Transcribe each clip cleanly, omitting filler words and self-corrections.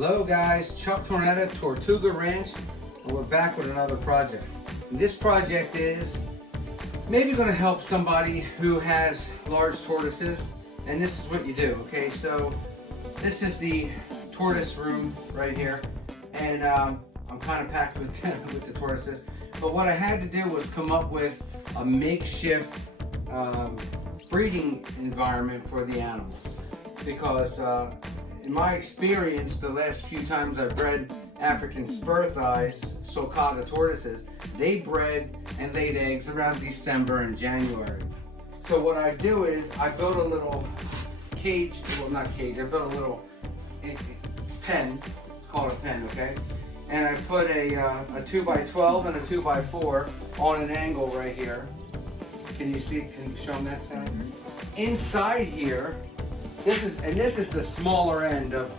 Hello guys, Sulcata Tortuga Ranch, and we're back with another project. And this project is maybe going to help somebody who has large tortoises, and this is what you do. Okay, so this is the tortoise room right here, and I'm kind of packed with, with the tortoises. But what I had to do was come up with a makeshift breeding environment for the animals, because in my experience, the last few times I bred African spur thighs, Sulcata tortoises, they bred and laid eggs around December and January. So what I do is I build a little cage, well not cage, I built a little pen, it's called a pen, okay? And I put a 2x12 and a 2x4 on an angle right here. Can you see, can you show them that, Sally? Inside here, this is the smaller end of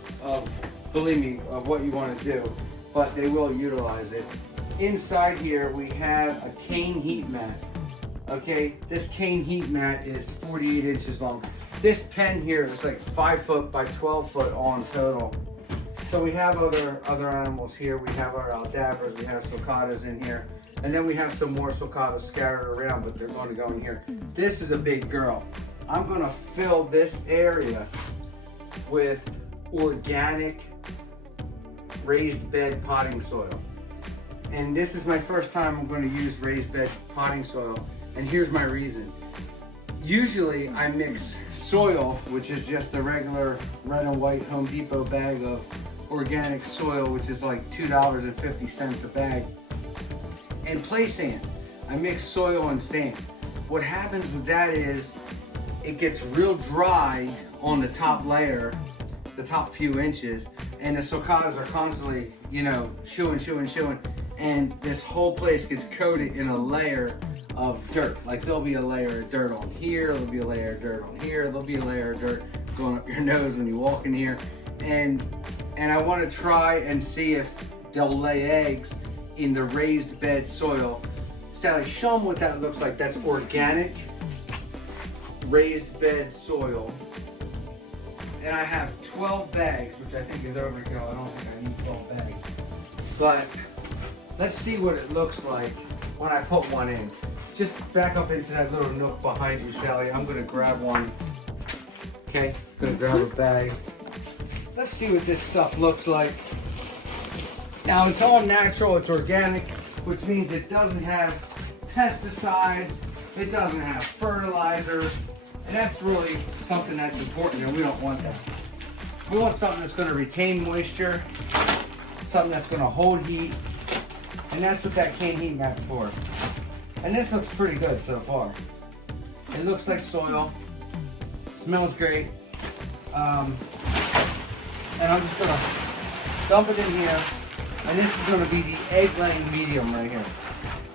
believe me, of what you want to do, but they will utilize it. Inside here we have a cane heat mat. Okay, this cane heat mat is 48 inches long. This pen here is like 5 foot by 12 foot on total. So we have other animals here. We have our Aldabras, we have Sulcatas in here, and then we have some more Sulcatas scattered around, but they're going to go in here. This is a big girl. I'm going to fill this area with organic raised bed potting soil. And this is my first time I'm going to use raised bed potting soil. And here's my reason. Usually I mix soil, which is just a regular red and white Home Depot bag of organic soil, which is like $2.50 a bag, and play sand. I mix soil and sand. What happens with that is it gets real dry on the top layer, the top few inches, and the Sulcatas are constantly, you know, shooing, and this whole place gets coated in a layer of dirt. Like there'll be a layer of dirt on here, there'll be a layer of dirt on here, there'll be a layer of dirt going up your nose when you walk in here, and I want to try and see if they'll lay eggs in the raised bed soil. Sally, show them what that looks like. That's organic raised bed soil. And I have 12 bags, which I think is overkill. I don't think I need 12 bags. But let's see what it looks like when I put one in. Just back up into that little nook behind you, Sally. I'm gonna grab one. Okay, gonna grab a bag. Let's see what this stuff looks like. Now it's all natural, it's organic, which means it doesn't have pesticides, it doesn't have fertilizers, and that's really something that's important, and we don't want that. We want something that's going to retain moisture, something that's going to hold heat, and that's what that cane heat mat's for. And this looks pretty good so far. It looks like soil, smells great, and I'm just going to dump it in here, and this is going to be the egg laying medium right here.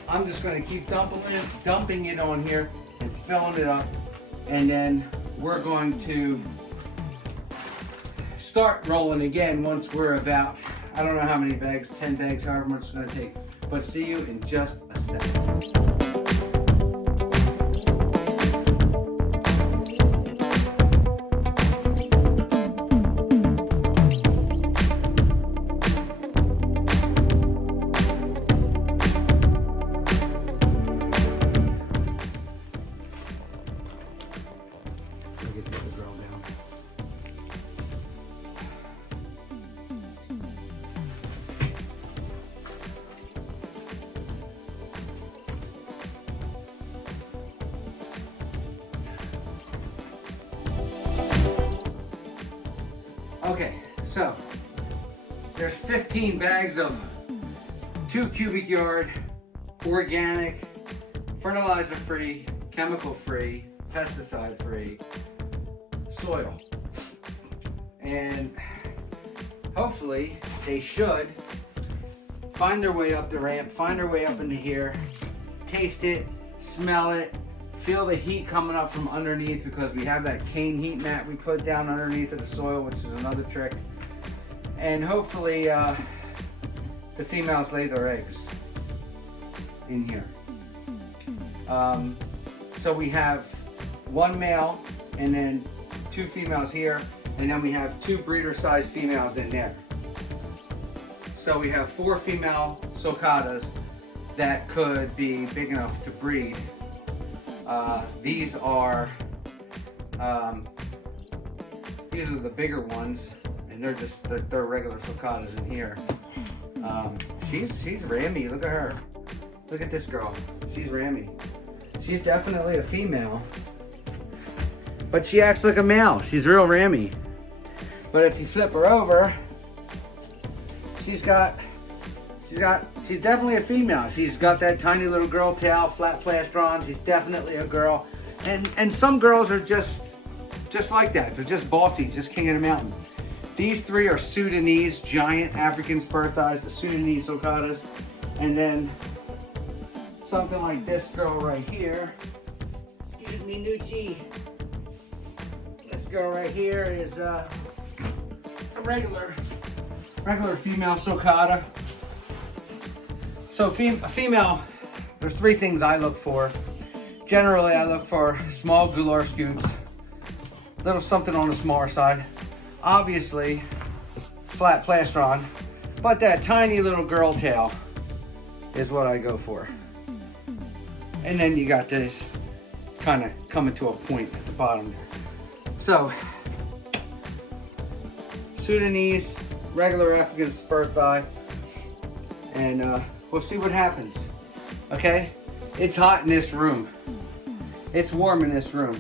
I'm just going to keep dumping it on here and filling it up. And then we're going to start rolling again once we're about, I don't know how many bags, 10 bags, however much it's going to take. But see you in just a second. Okay, so there's 15 bags of 2 cubic yard, organic, fertilizer free, chemical free, pesticide free soil. And hopefully they should find their way up the ramp, find their way up into here, taste it, smell it, feel the heat coming up from underneath, because we have that cane heat mat we put down underneath of the soil, which is another trick. And hopefully the females lay their eggs in here. So we have one male and then 2 females here, and then we have 2 breeder sized females in there. So we have 4 female sulcatas that could be big enough to breed. These are the bigger ones, and they're regular sulcatas in here. She's rammy. Look at her. Look at this girl. She's rammy. She's definitely a female, but she acts like a male. She's real rammy. But if you flip her over, she's definitely a female. She's got that tiny little girl tail, flat plastron. She's definitely a girl. And some girls are just like that. They're just bossy, just king of the mountain. These 3 are Sudanese, giant African spur thighs, the Sudanese sulcatas. And then something like this girl right here. Excuse me, Nucci. This girl right here is a regular female sulcata. So a female, there's 3 things I look for. Generally, I look for small gular scutes, little something on the smaller side. Obviously, flat plastron, but that tiny little girl tail is what I go for. And then you got this kind of coming to a point at the bottom there. So, Sudanese, regular African spur thigh, and we'll see what happens. Okay, it's hot in this room. It's warm in this room.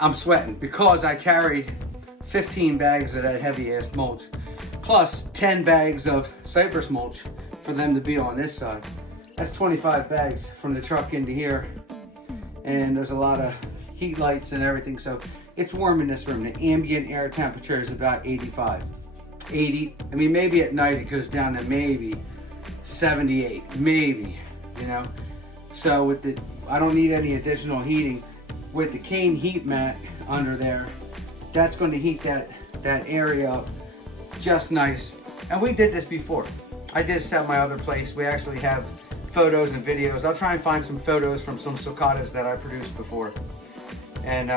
I'm sweating because I carried 15 bags of that heavy ass mulch, plus 10 bags of cypress mulch for them to be on this side. That's 25 bags from the truck into here, and there's a lot of heat lights and everything, so it's warm in this room. The ambient air temperature is about 85. 80, I mean, maybe at night it goes down to maybe 78, maybe, you know. So with the, I don't need any additional heating. With the cane heat mat under there, that's going to heat that area up just nice. And we did this before. I did this at my other place. We actually have photos and videos. I'll try and find some photos from some sulcatas that I produced before. And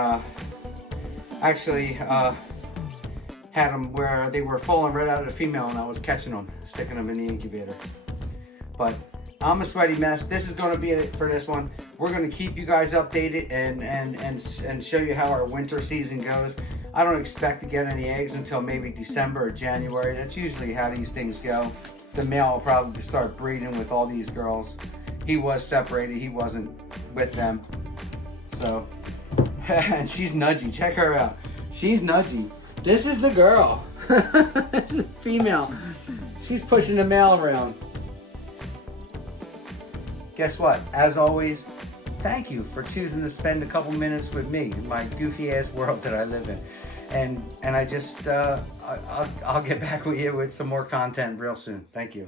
actually had them where they were falling right out of the female, and I was catching them, sticking them in the incubator. But I'm a sweaty mess. This is going to be it for this one. We're going to keep you guys updated and show you how our winter season goes. I don't expect to get any eggs until maybe December or January. That's usually how these things go. The male will probably start breeding with all these girls. He was separated. He wasn't with them. So, and she's nudgy. Check her out. She's nudgy. This is the girl. This is female. She's pushing the male around. Guess what? As always, thank you for choosing to spend a couple minutes with me in my goofy ass world that I live in. And I just, I'll get back with you with some more content real soon. Thank you.